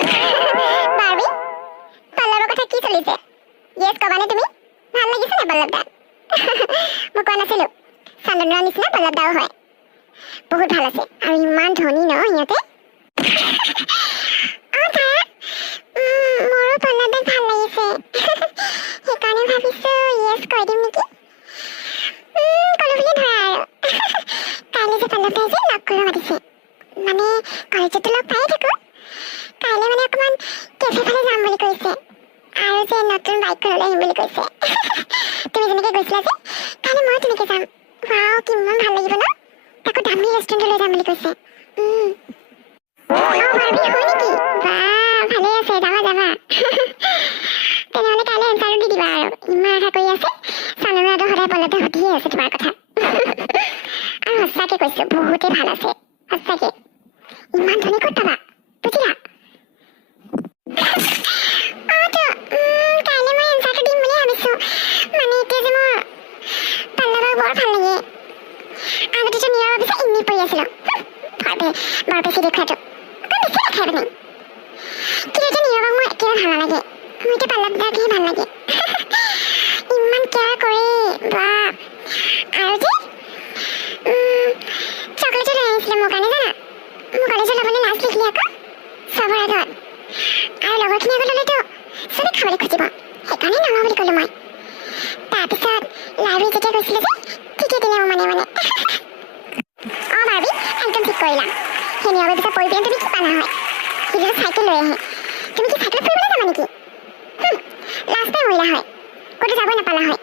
Barbie পল্লৱৰ কথা কি চলিছে য়েছ কবানে তুমি ভাল লাগিছে নে পল্লৱ দা মই কোৱা নাছিলো চান্দনৰ নিচিনা পল্লৱ দাও হয় বহুত ভাল আছে আৰু ইমান ধনী ন সিহঁতে মোৰো পল্লৱ দাক ভাল লাগিছে সেইকাৰণে ভাবিছো য়েছ কৈ দিম নেকি কলো বুলি ধৰা আৰু কাইলৈ যে পল্লৱ দাই যে লগ কৰিব মাতিছে মানে কলেজতো লগ পায়ে থাকো কাইলৈ মানে অকণমান কেফে ফালে যাম বুলি কৈছে আৰু যে নতুন বাইকখন লৈ আহিম বুলি কৈছে তুমি যেনেকৈ গৈছিলা যে কাইলৈ মই তেনেকৈ যাম ৱাও কিমান ভাল লাগিব ন তাকো দামী ৰেষ্টুৰেণ্টলৈ যাম বুলি কৈছে বাৰ্বি হয় নেকি বাহ ভালেই আছে যাবা যাবা তেনেহ'লে কাইলৈ এনচাৰটো দি দিবা আৰু ইমান আশা কৰি আছে চানমৰাটো সদায় পলতে সুধিয়ে আছে তোমাৰ কথা আৰু সঁচাকৈ কৈছোঁ বহুতেই ভাল আছে সঁচাকৈ ইমান ধনী ক'ত পাবা বুজিলা কাইলৈ মই এনচাৰটো দিম বুলি ভাবিছোঁ মানে এতিয়া যে মোৰ পল্লৱক বৰ ভাল লাগে আগতেতো নিয়াৰ পিছত এনেই পৰি আছিলোঁ বৰ বেছি দেখুৱাটো অকণ বেছি দেখাই মানে কিন্তু এতিয়া নিৰৱক মোৰ একেবাৰে ভাল নালাগে মোৰ এতিয়া পল্লৱ দাকহে ভাল লাগে ইমান কেয়াৰ কৰে বা আৰু যে চকলেটো লৈ আনিছিলে মোৰ কাৰণে জানা মোৰ কলেজত ল'বলৈ লাজ লিখিলে আকৌ চবৰ আগত আৰু লগৰখিনি আগত ল'লেতো চবেই খাবলৈ খুজিব সেইকাৰণে নলওঁ বুলি ক'লোঁ মই তাৰপিছত লাইব্ৰেৰী যেতিয়া গৈছিলে যে ঠিকেই দিলে মানে বাৰ্বি একদম ঠিক কৰিলা সেই নিয়মৰ পিছত পৰি পিনে তুমি কি পালা হয় সি যদি চাইকেল লৈ আহে তুমি কি চাইকেলত ফুৰিবলৈ যাবা নেকি লাষ্ট টাইম মহিলা হয় ক'তো যাবই নাপালা হয়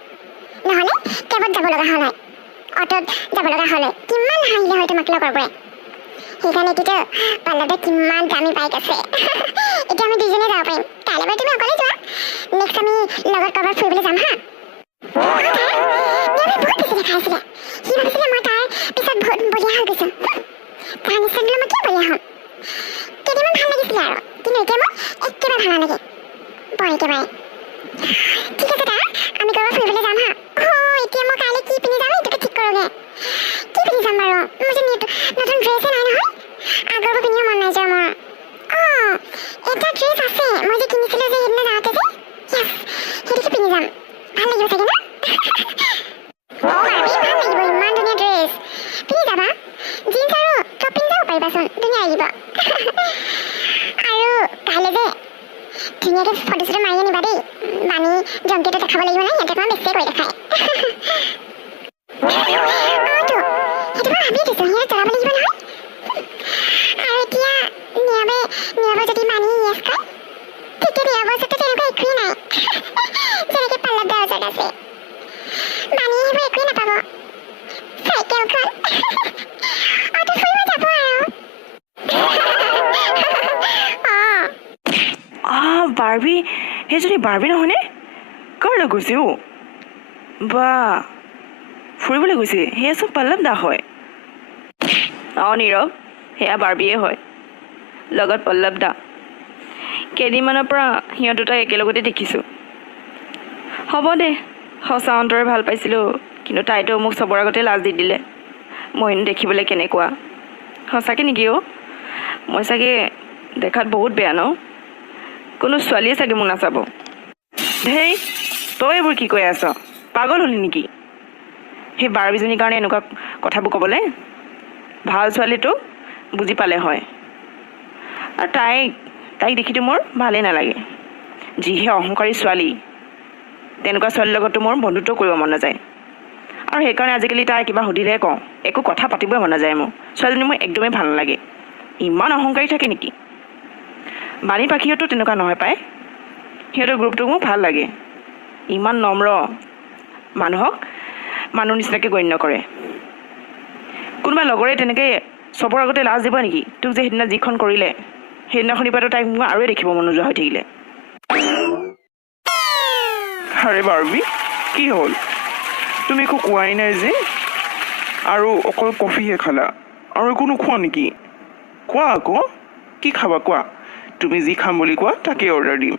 নহ'লে কেবত যাব লগা হ'ল হয় অট'ত যাব লগা হ'ল হয় কিমান হাঁহিলে হয় তোমাক লগৰবোৰে সেইকাৰণে এতিয়াতো পল্লৱৰ কিমান দামী বাইক আছে এতিয়া আমি দুইজনে যাব পাৰিম কাইলৈ বাৰু তুমি অকলে যোৱা নেক্সট আমি লগত ক'ৰবাত ফুৰিবলৈ যাম হা বহুত বেছি দেখাইছিলে সি ভাবিছিলে মই তাৰ পিছত বহুত বলিয়া হৈ গৈছোঁ তাৰ নিশ্চয় বোলে মই কি বলিয়া হ'ম কেইদিনমান ভাল লাগিছিলে আৰু কিন্তু এতিয়া মই একেবাৰে ভাল নালাগে বৰ একেবাৰে ঠিক আছে দাদা আমি ক'ৰবাত ফুৰিবলৈ যাম হা এতিয়া মই কাইলৈ কি পিন্ধি যাম এইটোকে ঠিক কৰোঁগৈ কি পিন্ধি যাম বাৰু মোৰ যে নতুন ড্ৰেছে নাই নহয় আগৰবোৰ পিন্ধিও মন নাই যোৱা মোৰ এটা ড্ৰেছ আছে মই যে কিনিছিলোঁ যে সেইদিনা যাওঁতে যে য়েছ সেইটোকে পিন্ধি যাম ভাল লাগিব চাগে ন বাৰ্বি ভাল লাগিব ইমান ধুনীয়া ড্ৰেছ পিন্ধি যাবা জিন্স আৰু টপ পিন্ধি যাব পাৰিবাচোন ধুনীয়া লাগিব আৰু কাইলৈ যে ধুনীয়াকৈ ফটো চটো মাৰি আনিবা দেই বাণী জংকিটো দেখাব লাগিব নাই সিহঁতে অকণমান বেছিয়ে কৰি দেখায় সেইটো মই ভাবিয়ে দিছোঁ সিহঁতে জলাব লাগিব নহয় আৰু এতিয়া নিয়বে যদি মানি য়েছ কয় তেতিয়া নিয়বৰ ওচৰতো তেনেকুৱা একোৱেই নাই যেনেকৈ পল্লৱ দাৰ ওচৰত আছে মানিয়ে সেইবোৰ একোৱেই নাপাব চাইকেলখন অটো ফুৰিব যাব আৰু বাৰ্বি সেইজনী বাৰ্বি নহয়নে কাৰ লৈ গৈছে বা ফুৰিবলৈ গৈছে সেয়া চব পল্লৱ দা হয় নীৰৱ সেয়া বাৰ্বিয়ে হয় লগত পল্লৱ দা কেইদিনমানৰ পৰা সিহঁত দুটাক একেলগতে দেখিছোঁ হ'ব দে সঁচা অন্তৰে ভাল পাইছিলোঁ কিন্তু তাইতো মোক চবৰ আগতে লাজ দি দিলে মইনো দেখিবলৈ কেনেকুৱা সঁচাকৈ নেকি মই চাগে দেখাত বহুত বেয়া ন কোনো ছোৱালীয়ে চাগে মোক নাচাব ধেই তই এইবোৰ কি কৈ আছ পাগল হ'লি নেকি সেই বাৰ্বিজনীৰ কাৰণে এনেকুৱা কথাবোৰ ক'বলৈ ভাল ছোৱালীটো বুজি পালে হয় আৰু তাইক দেখিতো মোৰ ভালেই নালাগে যিহে অহংকাৰী ছোৱালী তেনেকুৱা ছোৱালীৰ লগততো মোৰ বন্ধুত্ব কৰিব মন নাযায় আৰু সেইকাৰণে আজিকালি তাই কিবা সুধিলেহে কওঁ একো কথা পাতিবই মন নাযায় মোৰ ছোৱালীজনী মোৰ একদমেই ভাল নালাগে ইমান অহংকাৰী থাকে নেকি বাণী পাখিহঁতো তেনেকুৱা নহয় পায় সিহঁতৰ গ্ৰুপটো মোৰ ভাল লাগে ইমান নম্ৰ মানুহক মানুহ নিচিনাকৈ গণ্য কৰে কোনোবা লগৰে তেনেকৈ চবৰ আগতে লাজ দিব নেকি তোক যে সেইদিনা যিখন কৰিলে সেইদিনাখনিৰ পৰাতো তাইক মোৰ আৰুৱে দেখিব মন নোযোৱা হৈ থাকিলে আৰে বাৰ্বি কি হ'ল তুমি একো কোৱাই নাই যে আৰু অকল কফিহে খালা আৰু একো নোখোৱা নেকি কোৱা আকৌ কি খাবা কোৱা তুমি যি খাম বুলি কোৱা তাকে অৰ্ডাৰ দিম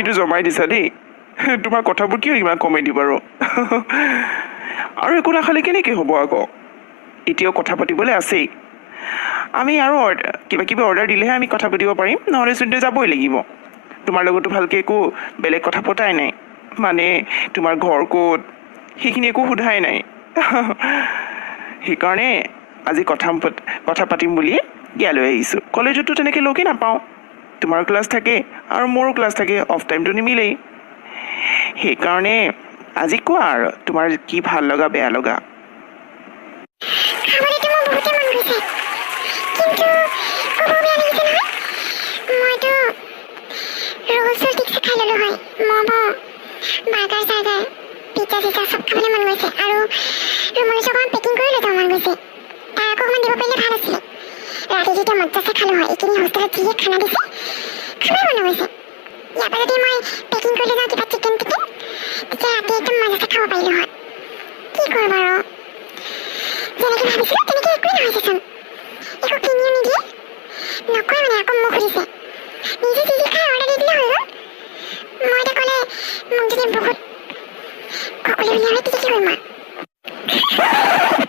কিন্তু জমাই দিছা দেই তোমাৰ কথাবোৰ কিয় ইমান কমেডি বাৰু আৰু একো নাখালে কেনেকৈ হ'ব আকৌ এতিয়াও কথা পাতিবলৈ আছেই আমি আৰু কিবা কিবি অৰ্ডাৰ দিলেহে আমি কথা পাতিব পাৰিম নহ'লে চোন যাবই লাগিব তোমাৰ লগতো ভালকৈ একো বেলেগ কথা পতাই নাই মানে তোমাৰ ঘৰ ক'ত সেইখিনি একো সোধাই নাই সেইকাৰণে আজি কথা পাতিম বুলি ইয়ালৈ আহিছোঁ কলেজতো তেনেকৈ লগেই নাপাওঁ তোমাৰ ক্লাছ থাকে আৰু মোৰো ক্লাছ থাকে অফ টাইমটো নিমিলেই সেইকাৰণে আজি কোৱা আৰু তোমাৰ কি ভাল লগা বেয়া লগা খাবলৈতো মোৰ বহুতে মন গৈছে কিন্তু ক'ব বেয়া লাগিছে নহয় মইতো ৰোল চোল ঠিকছে খাই ল'লো হয় ম'ম' বাৰ্গাৰ চাৰ্গাৰ পিজ্জা চিজ্জা চব খাবলৈ মন গৈছে আৰু ৰুমলৈ অকণমান পেকিং কৰি লৈ যাব মন গৈছে তাৰ আকৌ অকণমান দিব পাৰিলে ভাল আছিলে ৰাতি যেতিয়া মজ্জাছে খালোঁ হয় এইখিনি হোষ্টেলত যিহে খানা দিছে খাবই মন গৈছে ইয়াৰ পৰা যদি মই পেকিং কৰি লৈ যাওঁ কিবা চিকেন টিকেন তেতিয়া ৰাতি একদম মজাছে খাব পাৰিলোঁ হয় কি কৰোঁ বাৰু যেনেকৈ ভাবিছিলোঁ তেনেকৈ একোৱেই নহৈছেচোন একো কিনিও নিদিয়ে নকয় মানে আকৌ মোক সুধিছে নিজে যি যি খাই অৰ্ডাৰ দি দিলে হৈ গ'ল মই এতিয়া ক'লে মোক যদি বহুত ককলি বুলি ভাবে তেতিয়া কি কৰিম মই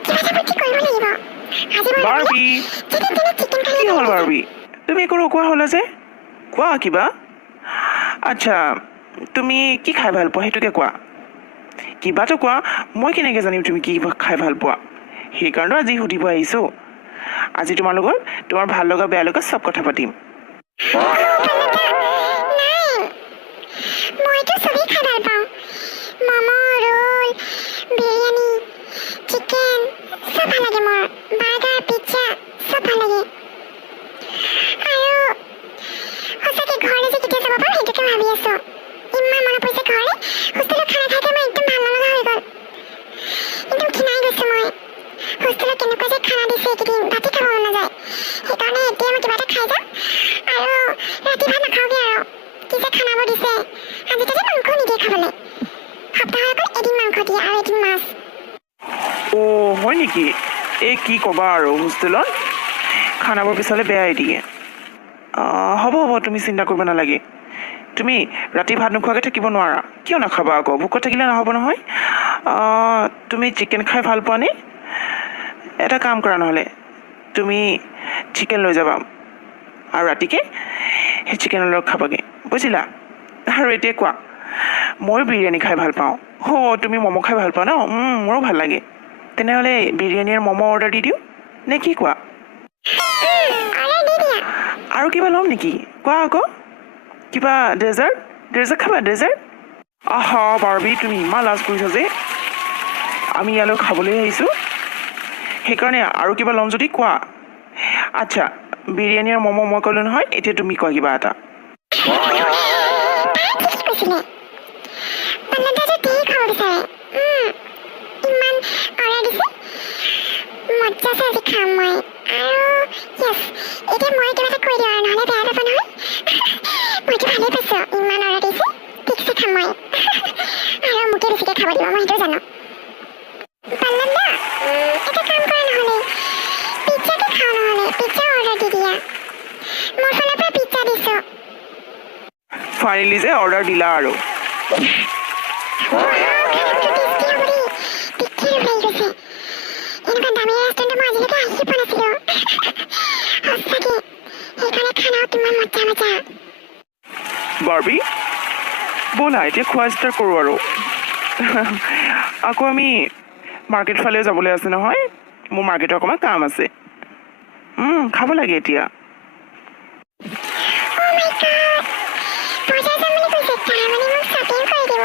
কিবা এটা বুদ্ধি কৰিব লাগিব আজি মই বাৰ্বি যদি তেনে চিকেন কি হ'ল বাৰ্বি তুমি একো নোকোৱা হ'লা যে কোৱা কিবা আচ্ছা তুমি কি খাই ভাল পোৱা সেইটোকে কোৱা কিবাটো কোৱা মই কেনেকৈ জানিম তুমি কি খাই ভাল পোৱা সেইকাৰণে আজি সুধিব আহিছোঁ আজি তোমাৰ লগত তোমাৰ ভাল লগা বেয়া লগা চব কথা পাতিম মইতো চবেই খাই ভাল পাওঁ ম'ম' ৰোল বিৰিয়ানী চিকেন চব ভাল লাগে মোৰ বাৰ্গাৰ পিজ্জা চব ভাল লাগে আৰু সঁচাকৈ ঘৰলৈ যে কেতিয়া যাব পাৰোঁ সেইটোকে ভাবি আছোঁ ইমান মনত পৰিছে ঘৰলৈ হোষ্টেলত খানা খাই খাই মই একদম ভাল নলগা হৈ গ'ল একদম ক্ষীণাই গৈছোঁ মই হোষ্টেলত কেনেকুৱা যে খানা দিছে এইকেইদিন ভাতে খাব মন নাযায় সেইকাৰণে এতিয়া মই কিবা এটা খাই যাম আৰু ৰাতি ভাত নাখাওঁগৈ আৰু কি যে খানাবোৰ দিছে আজিকালি মাংস নিদিয়ে খাবলৈ সপ্তাহত অকল এদিন মাংস দিয়ে আৰু এদিন মাছ অ' হয় নেকি এই কি ক'বা আৰু হোষ্টেলত খানাবোৰ পিছলৈ বেয়াই দিয়ে হ'ব হ'ব তুমি চিন্তা কৰিব নালাগে তুমি ৰাতি ভাত নোখোৱাকৈ থাকিব নোৱাৰা কিয় নাখাবা আকৌ ভোকত থাকিলে নহ'ব নহয় তুমি চিকেন খাই ভাল পোৱানে এটা কাম কৰা নহ'লে তুমি চিকেন লৈ যাবা আৰু ৰাতিকৈ সেই চিকেনৰ লগত খাবাগৈ বুজিলা আৰু এতিয়া কোৱা মই বিৰিয়ানী খাই ভাল পাওঁ তুমি ম'ম' খাই ভাল পোৱা ন মোৰো ভাল লাগে তেনেহ'লে বিৰিয়ানী আৰু ম'ম' অৰ্ডাৰ দি দিওঁ নে কি কোৱা আৰু কিবা ল'ম নেকি কোৱা আকৌ কিবা ডেজাৰ্ট খাবা ডেজাৰ্ট আহা বাৰ্বি তুমি ইমান লাজ কৰিছা যে আমি ইয়ালৈ খাবলৈ আহিছোঁ সেইকাৰণে আৰু কিবা ল'ম যদি কোৱা আচ্ছা বিৰিয়ানী আৰু ম'ম' মই ক'লোঁ নহয় এতিয়া তুমি কোৱা কিবা এটা মজ্জাছে আজি খাম মই আৰু য়েছ এতিয়া মই কিবা এটা কৈ দিওঁ আৰু নহ'লে বেয়া পাব নহয় মইতো ভালেই পাইছোঁ ইমান অৰ্ডাৰ দিছে ঠিকছে খাম মই আৰু মোকে বেছিকৈ খাব দিব মই সেইটো জানো পল্লৱ দা এটা কাম কৰা নহ'লে পিজ্জাকে খাওঁ নহ'লে পিজ্জা অৰ্ডাৰ দি দিয়া মোৰ ফালৰ পৰা পিজ্জা দিছোঁ ফাইনেলি যে অৰ্ডাৰ দিলা আৰু এনেকুৱা দামী ৰেষ্টুৰেণ্টত মই আজিলৈকে আহি পোৱা নাছিলোঁ সঁচাকৈ সেইকাৰণে খানাও কিমান মজা মজা বাৰ্বি ব'লা এতিয়া খোৱা ষ্টাৰ্ট কৰোঁ আৰু আকৌ আমি মাৰ্কেট ফালেও যাবলৈ আছে নহয় মোৰ মাৰ্কেটৰ অকণমান কাম আছে খাব লাগে এতিয়া বজাৰ যাম বুলি কৈছে তাৰমানে মোক শ্বপিং কৰি দিব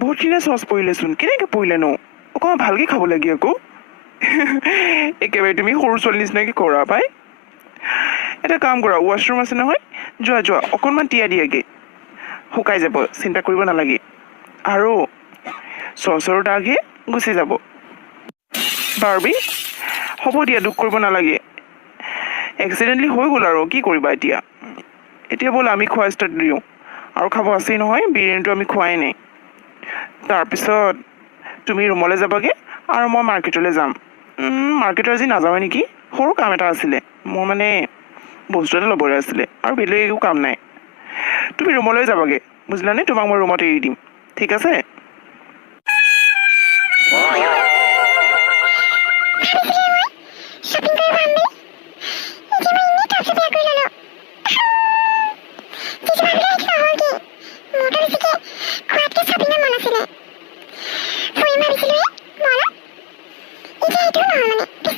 বহুতখিনিয়ে চচ পৰিলেচোন কেনেকৈ পৰিলেনো অকণমান ভালকৈ খাব লাগে আকৌ একেবাৰে তুমি সৰু ছোৱালী নিচিনাকৈ কৰা পাই এটা কাম কৰা ৱাছৰুম আছে নহয় যোৱা অকণমান তিয়াই দিয়াগৈ শুকাই যাব চিন্তা কৰিব নালাগে আৰু চচৰ দাগহে গুচি যাব বাৰ্বি হ'ব দিয়া দুখ কৰিব নালাগে এক্সিডেণ্টলি হৈ গ'ল আৰু কি কৰিবা এতিয়া এতিয়া ব'ল আমি খোৱা ষ্টাৰ্ট দিওঁ আৰু খাব আছেই নহয় বিৰিয়ানীটো আমি খোৱাই নাই তাৰপিছত তুমি ৰুমলৈ যাবাগৈ আৰু মই মাৰ্কেটলৈ যাম মাৰ্কেটত আজি নাযাওঁ নেকি সৰু কাম এটা আছিলে মোৰ মানে বস্তু এটা ল'বলৈ আছিলে আৰু বেলেগ একো কাম নাই তুমি ৰুমলৈ যাবাগৈ বুজিলানে তোমাক মই ৰুমত এৰি দিম ঠিক আছে শ্বপিং কৰিব যাম বুলি এতিয়া মই এনেই তাৰপিছত বেয়া কৰি ল'লোঁ কিছু ভাবিলে এইটো নহ'ল কি মোৰতো বেছিকৈ খোৱাতকৈ শ্বপিঙৰ মন আছিলে ফুৰিম ভাবিছিলোঁ মলত এতিয়া সেইটোও নহ'ল মানে